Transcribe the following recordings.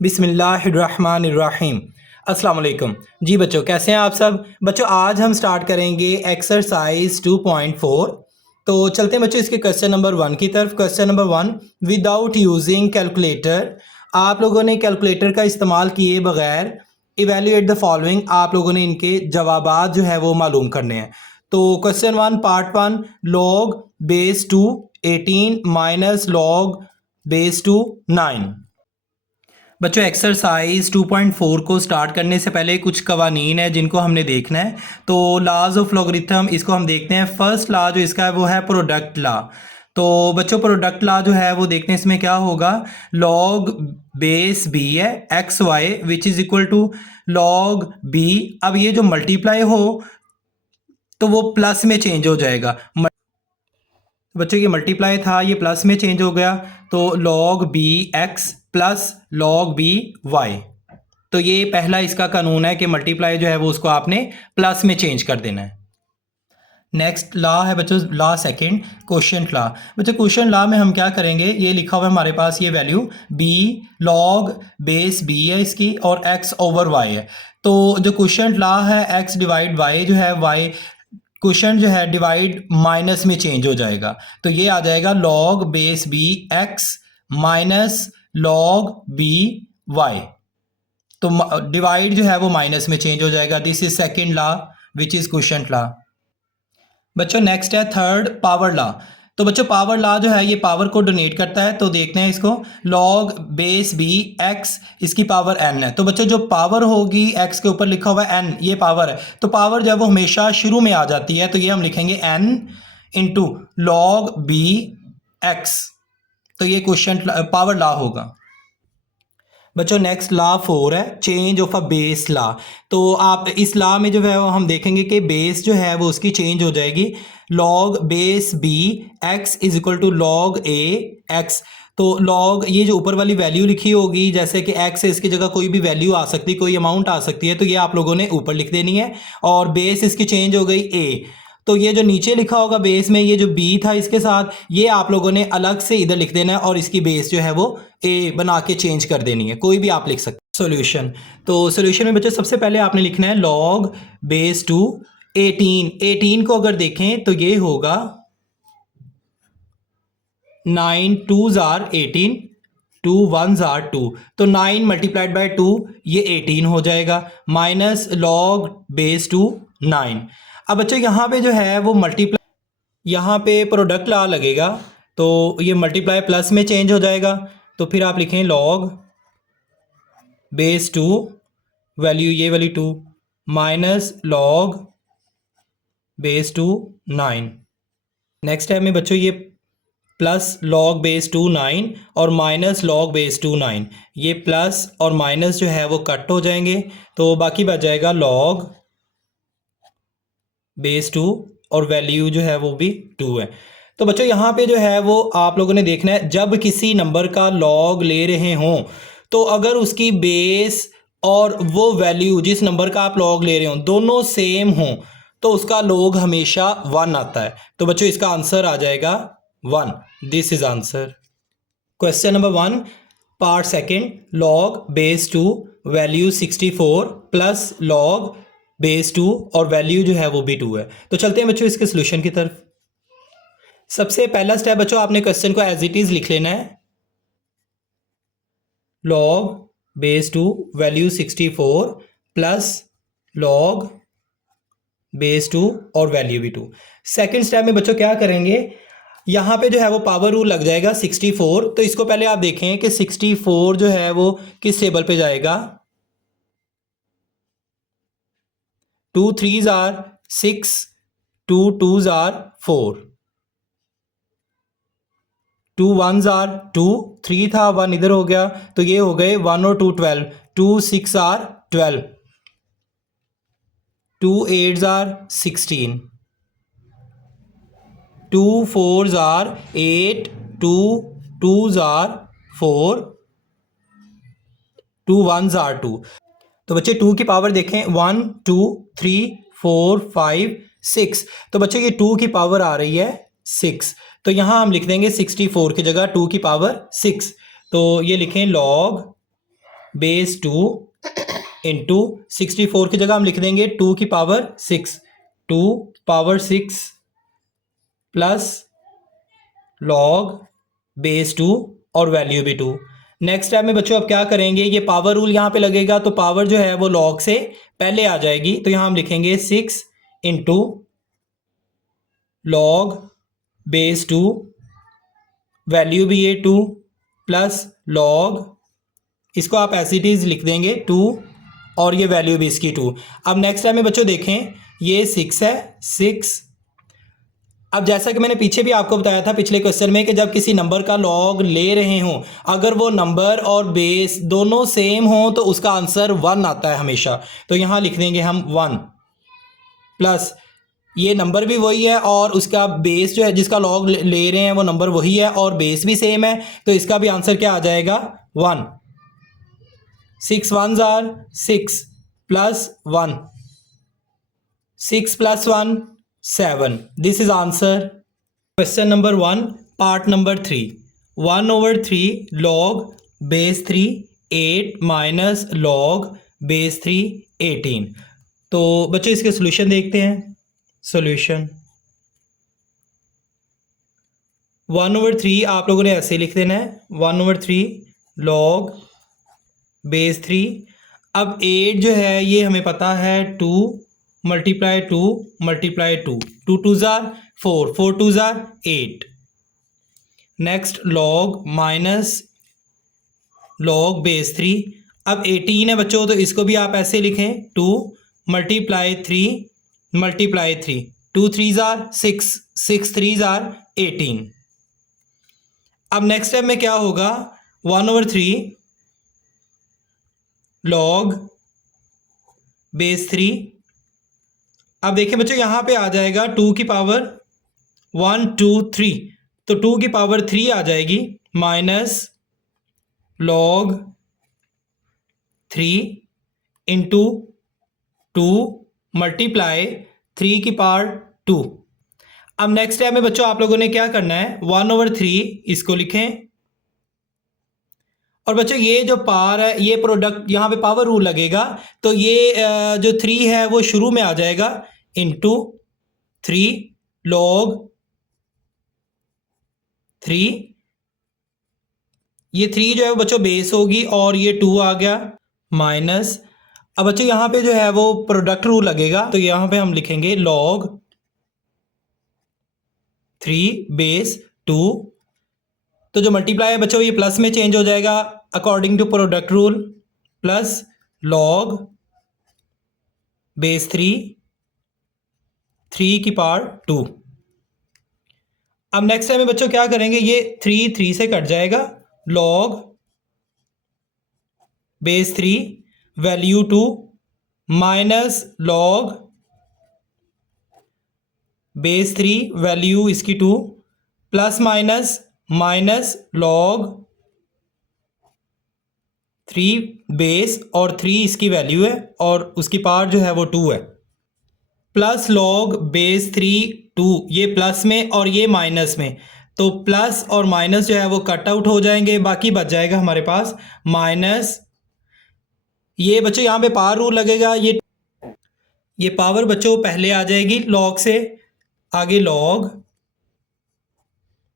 बिस्मिल्लाहिर्रहमानिर्रहीम। अस्सलाम वालेकुम। जी बच्चों, कैसे हैं आप सब? बच्चों, आज हम स्टार्ट करेंगे एक्सरसाइज 2.4। तो चलते हैं बच्चों इसके क्वेश्चन नंबर 1 की तरफ। Question number 1, without using calculator. आप लोगों ने कैलकुलेटर का इस्तेमाल किए बगैर इवेल्युएट द फॉलोइंग, आप लोगों ने इनके जवाबात जो है वो मालूम करने हैं। तो question 1 part 1, log base 2 18 minus log base 2 9। बच्चों, एक्सरसाइज 2.4 को स्टार्ट करने से पहले कुछ कवानीन है जिनको हमने देखना है। तो लॉज ऑफ लॉगरिथम, इसको हम देखते हैं। फर्स्ट लॉ जो इसका है वो है प्रोडक्ट लॉ। तो बच्चों, प्रोडक्ट लॉ जो है वो देखते हैं, इसमें क्या होगा। लॉग बेस बी है x y which is equal to log b. अब ये जो मल्टीप्लाई हो तो वो प्लस में चेंज हो जाएगा। बच्चों, ये मल्टीप्लाई था, ये प्लस में चेंज हो गया, तो log b x plus log b y. तो ये पहला इसका कानून है कि मल्टीप्लाई जो है वो उसको आपने प्लस में चेंज कर देना है। नेक्स्ट लॉ है बच्चों, लॉ सेकंड, क्वोशिएंट लॉ। बच्चों, क्वोशिएंट लॉ में हम क्या करेंगे, ये लिखा हुआ है हमारे पास, ये value b log base b है इसकी और एक्स ओवर वाई है। तो जो क्वोशिएंट लॉ है, एक्स डिवाइड वाई जो है, वाई क्वोशिएंट जो है डिवाइड माइनस में चेंज हो जाएगा। तो ये आ जाएगा log base b x minus log b y. तो डिवाइड जो है वो माइनस में चेंज हो जाएगा। This is second law which is quotient law. बच्चों, नेक्स्ट है थर्ड, पावर लॉ। तो बच्चों, पावर लॉ जो है ये पावर को डोनेट करता है। तो देखते हैं इसको, लॉग बेस बी एक्स, इसकी पावर एन है। तो बच्चों, जो पावर होगी एक्स के ऊपर लिखा हुआ है एन, ये पावर है। तो पावर जब वो हमेशा शुरू में आ जाती है तो ये हम लिखेंगे n into log b x. तो ये क्वोशिएंट पावर लॉ होगा। बच्चों, नेक्स्ट लॉ 4 है, change of a base law. तो आप इस लॉ में जो है वो हम देखेंगे कि बेस जो है वो उसकी चेंज हो जाएगी। Log base b x is equal to log a x. तो लॉग, ये जो ऊपर वाली वैल्यू लिखी होगी, जैसे कि एक्स है, इसकी जगह कोई भी वैल्यू आ सकती है, कोई अमाउंट आ सकती है, तो ये आप लोगों ने ऊपर लिख देनी है। और बेस इसकी चेंज हो गई ए। तो ये जो नीचे लिखा होगा बेस में, ये जो बी था इसके साथ, ये आप लोगों ने अलग से इधर लिख देना है और इसकी बेस जो है वो ए बना के चेंज कर देनी है। कोई भी आप लिख सकते हैं। सॉल्यूशन, तो सॉल्यूशन में बच्चों सबसे पहले आपने लिखना है लॉग बेस टू 18। 18 को अगर देखें तो ये होगा 9 2s are 18, 2 1s are 2। तो 9 मल्टीप्लाइड बाय 2 ये 18 हो जाएगा, माइनस लॉग बेस टू 9। अब बच्चों यहाँ पे जो है वो मल्टीप्लाई, यहाँ पे प्रोडक्ट लॉ लगेगा, तो ये मल्टीप्लाई प्लस में चेंज हो जाएगा। तो फिर आप लिखें लॉग बेस टू, वैल्यू ये वाली 2, minus log base two 9। Next है में बच्चों ये प्लस लॉग बेस टू 9 और माइनस लॉग बेस टू 9। ये प्लस और माइनस जो है वो कट हो जाएंगे, तो बाकी बच जाएगा लॉग बेस 2 और वैल्यू जो है वो भी 2 है। तो बच्चों यहाँ पे जो है वो आप लोगों ने देखना है, जब किसी नंबर का लॉग ले रहे हों तो अगर उसकी बेस और वो वैल्यू जिस नंबर का आप लॉग ले रहे हो दोनों सेम हों तो उसका लॉग हमेशा 1 आता है। तो बच्चों इसका आंसर आ जाएगा 1। This is answer. Question number 1 part second, log base 2 value 64 plus log base 2 और वैल्यू जो है वो भी 2 है। तो चलते हैं बच्चों इसके सोल्यूशन की तरफ। सबसे पहला स्टेप बच्चों, आपने क्वेश्चन को एज इट इज लिख लेना है। Log base 2 value 64 plus log base 2 और वैल्यू भी 2। सेकेंड स्टेप में बच्चों क्या करेंगे, यहां पे जो है वो पावर रूल लग जाएगा 64। तो इसको पहले आप देखें कि 64 जो है वो किस टेबल पे जाएगा। 2 3s are 6, 2 2s are 4, 2 1s are 2, 3 था 1 इधर हो गया, तो ये हो गए 1 और 2 12, 2 6 are 12, 2 8s are 16, 2 4s are 8, 2 2s are 4, 2 1s are 2। तो बच्चे 2 की पावर देखें, 1 2 3 4 5 6। तो बच्चे ये 2 की पावर आ रही है 6, तो यहां हम लिख देंगे 64 की जगह 2 की पावर 6। तो ये लिखें लॉग बेस 2 इंटू 64 की जगह हम लिख देंगे 2 की power 6, 2 power 6 plus log base 2 और वैल्यू भी 2। नेक्स्ट स्टेप में बच्चों अब क्या करेंगे, ये पावर रूल यहाँ पे लगेगा तो पावर जो है वो लॉग से पहले आ जाएगी, तो यहाँ हम लिखेंगे 6 इंटू लॉग बेस 2, वैल्यू भी ये 2 प्लस लॉग, इसको आप एज इट इज लिख देंगे 2 और ये वैल्यू भी इसकी 2। अब नेक्स्ट टाइम में बच्चों देखें ये 6 है 6। अब जैसा कि मैंने पीछे भी आपको बताया था पिछले क्वेश्चन में कि जब किसी नंबर का लॉग ले रहे हों, अगर वो नंबर और बेस दोनों सेम हों तो उसका आंसर 1 आता है हमेशा। तो यहाँ लिख देंगे हम 1 प्लस ये नंबर भी वही है और उसका बेस जो है जिसका लॉग ले रहे हैं वो नंबर वही है और बेस भी सेम है, तो इसका भी आंसर क्या आ जाएगा 1। 6 1s are 6 plus 1, 6 plus 1 7। This is answer. Question number 1 part number 3, 1/3 log base 3 8 minus log base 3 18। तो बच्चों इसके सोल्यूशन देखते हैं। सोल्यूशन 1/3 आप लोगों ने ऐसे लिख देना है 1/3 log बेस 3। अब 8 जो है ये हमें पता है 2 multiply 2 multiply 2, 2 2s are 4, 4 2s are 8। Next log minus log base 3। अब 18 है बच्चों तो इसको भी आप ऐसे लिखें 2 multiply 3 multiply 3, 2 3s are 6, 6 3s are 18। अब नेक्स्ट स्टेप में क्या होगा 1/3 लॉग बेस 3। अब देखिए बच्चों यहाँ पे आ जाएगा 2 की पावर 1 2 3, तो 2 की पावर 3 आ जाएगी माइनस लॉग 3 इंटू 2 मल्टीप्लाई 3 की पावर 2। अब नेक्स्ट स्टेप में बच्चों आप लोगों ने क्या करना है 1/3 इसको लिखें और बच्चों ये जो पावर है ये प्रोडक्ट यहाँ पे पावर रूल लगेगा, तो ये जो 3 है वो शुरू में आ जाएगा इंटू 3 लॉग 3, ये 3 जो है वो बच्चों बेस होगी और ये 2 आ गया माइनस। अब बच्चों यहाँ पे जो है वो प्रोडक्ट रूल लगेगा, तो यहाँ पे हम लिखेंगे लॉग 3 बेस 2, तो जो मल्टीप्लाई है बच्चों ये प्लस में चेंज हो जाएगा according to product rule, plus log base 3 3 की पावर 2। अब नेक्स्ट टाइम में बच्चों क्या करेंगे ये 3 3 से कट जाएगा, log base 3 value 2 minus log base 3 value इसकी 2 plus minus minus log 3 base और 3 इसकी वैल्यू है और उसकी पावर जो है वो 2 है, प्लस लॉग बेस 3 2, ये प्लस में और ये माइनस में, तो प्लस और माइनस जो है वो कट आउट हो जाएंगे, बाकी बच जाएगा हमारे पास माइनस। ये बच्चों यहाँ पे पावर रूल लगेगा, ये पावर बच्चों पहले आ जाएगी लॉग से, आगे लॉग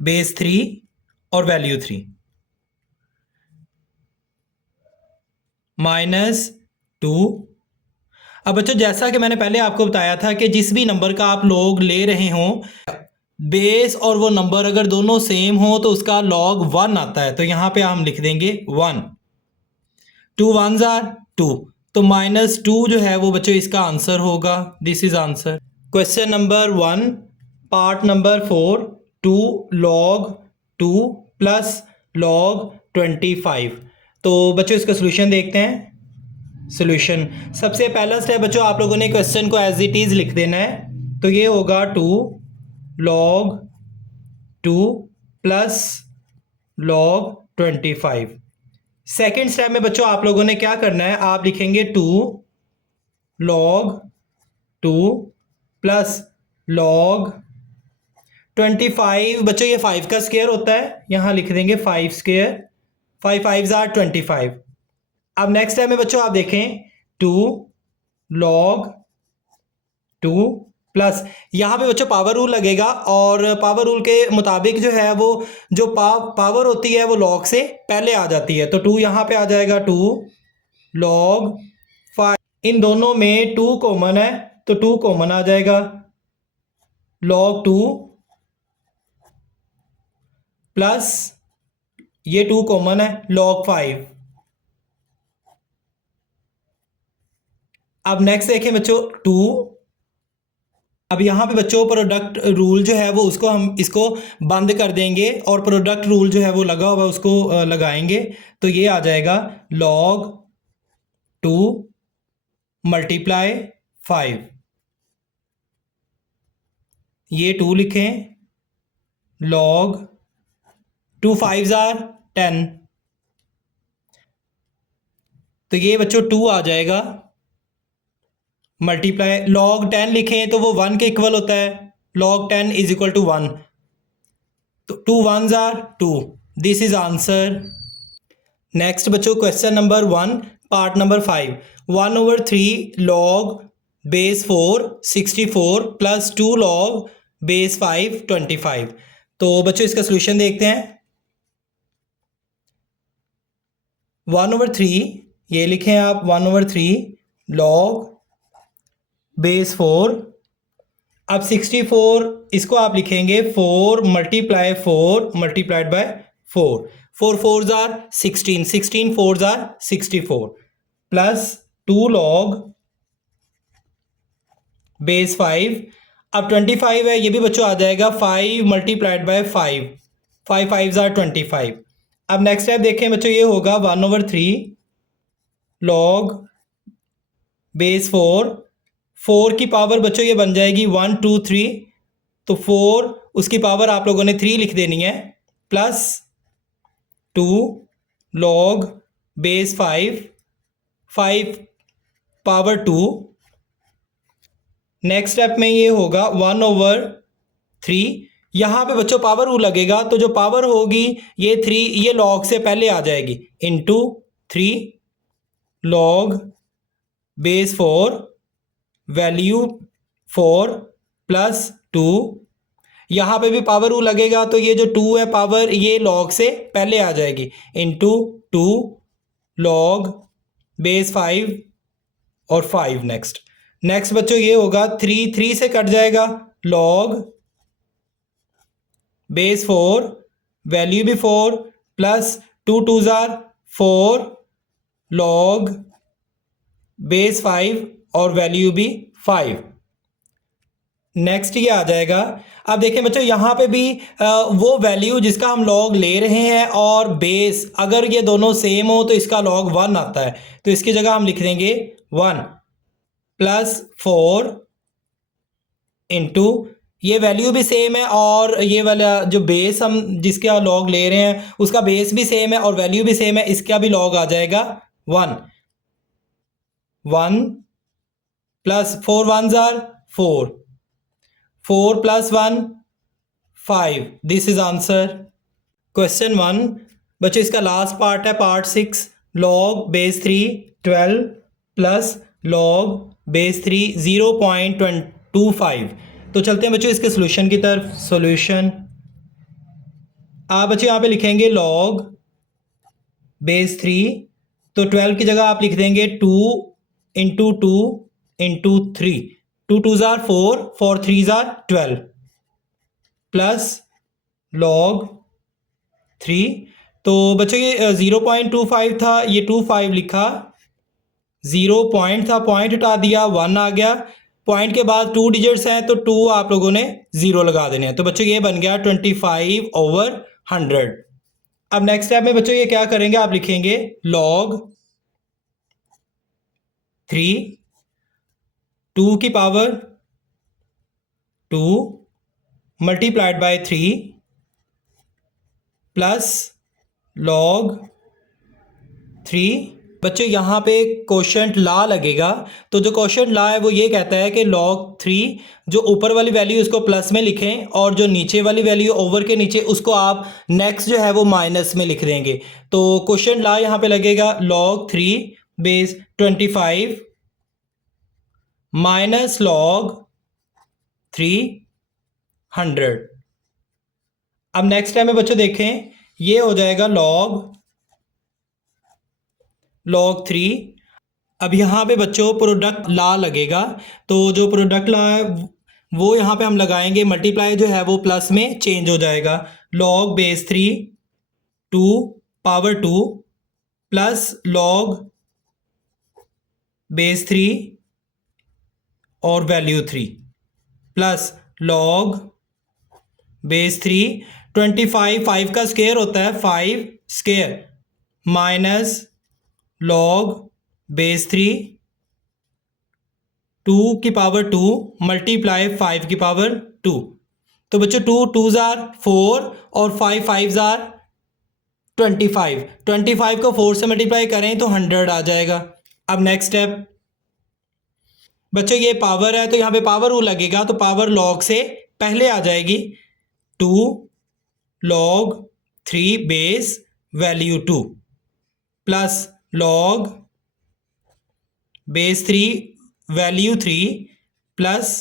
बेस 3 और वैल्यू 3 माइनस 2। अब बच्चों जैसा कि मैंने पहले आपको बताया था कि जिस भी नंबर का आप लॉग ले रहे हों बेस और वो नंबर अगर दोनों सेम हो तो उसका लॉग 1 आता है, तो यहाँ पे हम लिख देंगे 1, 2 1s are 2, तो माइनस 2 जो है वो बच्चों इसका आंसर होगा। This is answer. Question number 1 part number 4 2 log 2 plus log 25। तो बच्चों इसका सोल्यूशन देखते हैं। सोल्यूशन सबसे पहला स्टेप बच्चों आप लोगों ने क्वेश्चन को एज इट इज लिख देना है, तो ये होगा 2 log 2 plus log 25। Second step में बच्चों आप लोगों ने क्या करना है, आप लिखेंगे 2 log 2 प्लस log 25। बच्चों ये 5 का स्क्वायर होता है, यहाँ लिख देंगे 5 स्क्वायर, 5 5s are 25 अब नेक्स्ट टाइम में बच्चों आप देखें 2 log 2 प्लस यहाँ पे बच्चों पावर रूल लगेगा और पावर रूल के मुताबिक जो है वो जो पावर होती है वो log से पहले आ जाती है। तो 2 यहाँ पे आ जाएगा 2 log 5। इन दोनों में 2 कॉमन है तो 2 कॉमन आ जाएगा log 2 प्लस ये 2 कॉमन है log 5। अब नेक्स्ट देखें बच्चों 2। अब यहाँ पे बच्चों प्रोडक्ट रूल जो है वो उसको हम इसको बंद कर देंगे और प्रोडक्ट रूल जो है वो लगा हुआ उसको लगाएंगे। तो ये आ जाएगा log 2 मल्टीप्लाई 5। ये 2 लिखें log 2 5s are 10। तो ये बच्चों 2 आ जाएगा मल्टीप्लाई log 10 लिखें तो वो 1 के इक्वल होता है। log 10 is equal to 1। तो 2 1s are 2। This is answer. Next बच्चों question number 1 part number 5 1/3 log base 4 64 plus 2 log base 5 25। तो बच्चों इसका सोल्यूशन देखते हैं। 1/3 ये लिखें आप 1/3 log बेस 4। अब 64 इसको आप लिखेंगे 4 multiply 4 multiplied by 4। 4 4s are 16 16 4s are 64 plus 2 log base 5। अब 25 है ये भी बच्चों आ जाएगा 5 मल्टीप्लाइड बाय 5। 5 5s are 25। अब नेक्स्ट स्टेप देखें बच्चों ये होगा 1/3 log बेस 4। 4 की पावर बच्चों ये बन जाएगी 1 2 3। तो 4 उसकी पावर आप लोगों ने 3 लिख देनी है plus 2 log base 5 5 power 2। Next step में ये होगा 1/3। यहाँ पे बच्चों पावर रूल लगेगा तो जो पावर होगी ये 3 ये log से पहले आ जाएगी into 3 log base 4 value 4 plus 2। यहाँ पे भी पावर रूल लगेगा तो ये जो 2 है पावर ये log से पहले आ जाएगी इंटू 2 log बेस 5 और 5। नेक्स्ट बच्चों ये होगा 3 3 से कट जाएगा log बेस 4 वैल्यू भी 4 plus 2 2s are 4 log base 5 और वैल्यू भी 5। नेक्स्ट ये आ जाएगा। अब देखें बच्चों यहाँ पे भी वो वैल्यू जिसका हम लॉग ले रहे हैं और बेस अगर ये दोनों सेम हो तो इसका लॉग 1 आता है। तो इसकी जगह हम लिख देंगे 1 प्लस 4 इंटू ये वैल्यू भी सेम है और ये वाला जो बेस हम जिसका लॉग ले रहे हैं उसका बेस भी सेम है और वैल्यू भी सेम है। इसका भी लॉग आ जाएगा 1 1 plus 4 1s are 4 4 plus 1 5। This is answer. Question 1 बच्चों इसका लास्ट पार्ट है part 6 log base 3 12 plus log base 3 0.25। तो चलते हैं बच्चों इसके सोल्यूशन की तरफ। सोल्यूशन आप बच्चों यहाँ पे लिखेंगे log बेस 3 तो 12 की जगह आप लिख देंगे 2 into 2 into 3। 2 2s are 4 4 3s are 12 plus log 3। तो बच्चों ये 0.25 था ये 25 लिखा 0 पॉइंट था पॉइंट हटा दिया 1 आ गया। पॉइंट के बाद 2 डिजिट्स हैं तो 2 आप लोगों ने 0 लगा देने हैं। तो बच्चों ये बन गया 25/100। अब नेक्स्ट स्टेप में बच्चों ये क्या करेंगे आप लिखेंगे log 3 2 की power 2 multiplied by 3 plus log 3 बच्चों यहाँ पे कोशेंट ला लगेगा, तो जो कोशेंट ला है वो ये कहता है कि log 3 जो ऊपर वाली वैल्यू उसको प्लस में लिखें और जो नीचे वाली वैल्यू ओवर के नीचे उसको आप नेक्स्ट जो है वो माइनस में लिख देंगे। तो कोशेंट ला यहाँ पे लगेगा log 3 बेस 25 माइनस log 300। अब नेक्स्ट टाइम में बच्चों देखें, ये हो जाएगा log 3। अब यहाँ पे बच्चों प्रोडक्ट ला लगेगा, तो जो प्रोडक्ट ला है वो यहाँ पे हम लगाएंगे, मल्टीप्लाई जो है वो प्लस में चेंज हो जाएगा। log base 3 2 power 2 plus log base 3 और वैल्यू 3 प्लस log बेस 3 25 5 का स्क्वायर होता है 5 स्क्वायर माइनस log बेस 3 2 की पावर 2 मल्टीप्लाई 5 की पावर 2। तो बच्चों 2 2 जार 4 और 5 5 जार 25। 25 को 4 से मल्टीप्लाई करें तो 100 आ जाएगा। अब नेक्स्ट स्टेप बच्चों, ये पावर है तो यहाँ पे पावर रूल लगेगा, तो पावर log से पहले आ जाएगी 2 log 3 base value 2 plus log base 3 value 3 plus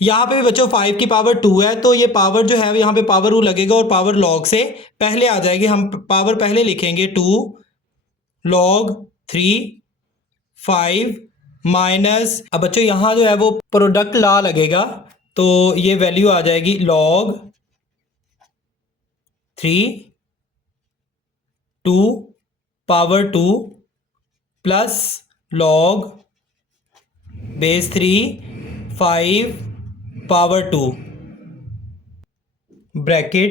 यहाँ पे भी बच्चों 5 की पावर 2 है, तो ये पावर जो है यहाँ पे पावर रूल लगेगा और पावर log से पहले आ जाएगी। हम पावर पहले लिखेंगे 2 log 3 5 माइनस, अब बच्चों यहाँ जो है वो प्रोडक्ट ला लगेगा, तो ये वैल्यू आ जाएगी log 3 2 power 2 plus log base 3 5 power 2 bracket.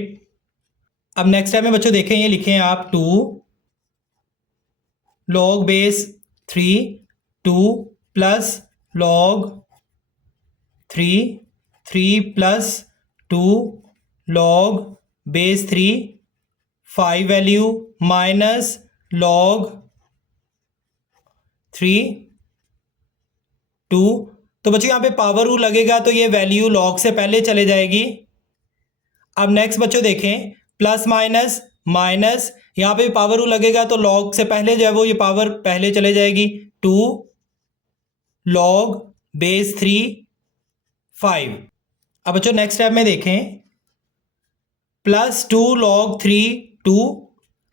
अब नेक्स्ट टाइम में बच्चों देखें, ये लिखें आप 2 log base 3 2 plus log 3 3 plus 2 log base 3 5 value minus log 3 2। तो बच्चों यहाँ पे पावर रूल लगेगा, तो ये वैल्यू log से पहले चले जाएगी। अब नेक्स्ट बच्चों देखें, प्लस माइनस माइनस, यहाँ पे पावर रूल लगेगा तो log से पहले जो है वो ये पावर पहले चले जाएगी। 2 log बेस 3 5। अब बच्चों नेक्स्ट स्टेप में देखें, प्लस 2 log 3 2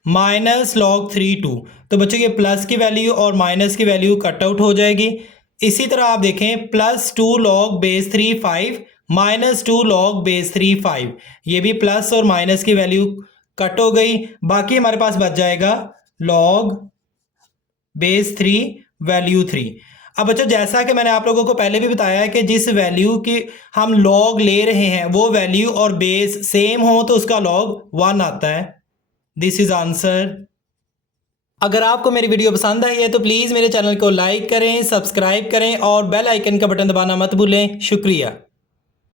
माइनस log 3 2। तो बच्चों ये प्लस की वैल्यू और माइनस की वैल्यू कट आउट हो जाएगी। इसी तरह आप देखें, plus 2 log base 3 5 minus 2 log base 3 5, ये भी प्लस और माइनस की वैल्यू कट हो गई। बाकी हमारे पास बच जाएगा log बेस 3 वैल्यू 3। अब बच्चों जैसा कि मैंने आप लोगों को पहले भी बताया है कि जिस वैल्यू की हम log ले रहे हैं वो वैल्यू और बेस सेम हो तो उसका log 1 आता है। This is answer. अगर आपको मेरी वीडियो पसंद आई है तो प्लीज़ मेरे चैनल को लाइक करें, सब्सक्राइब करें और बेल आइकन का बटन दबाना मत भूलें। शुक्रिया।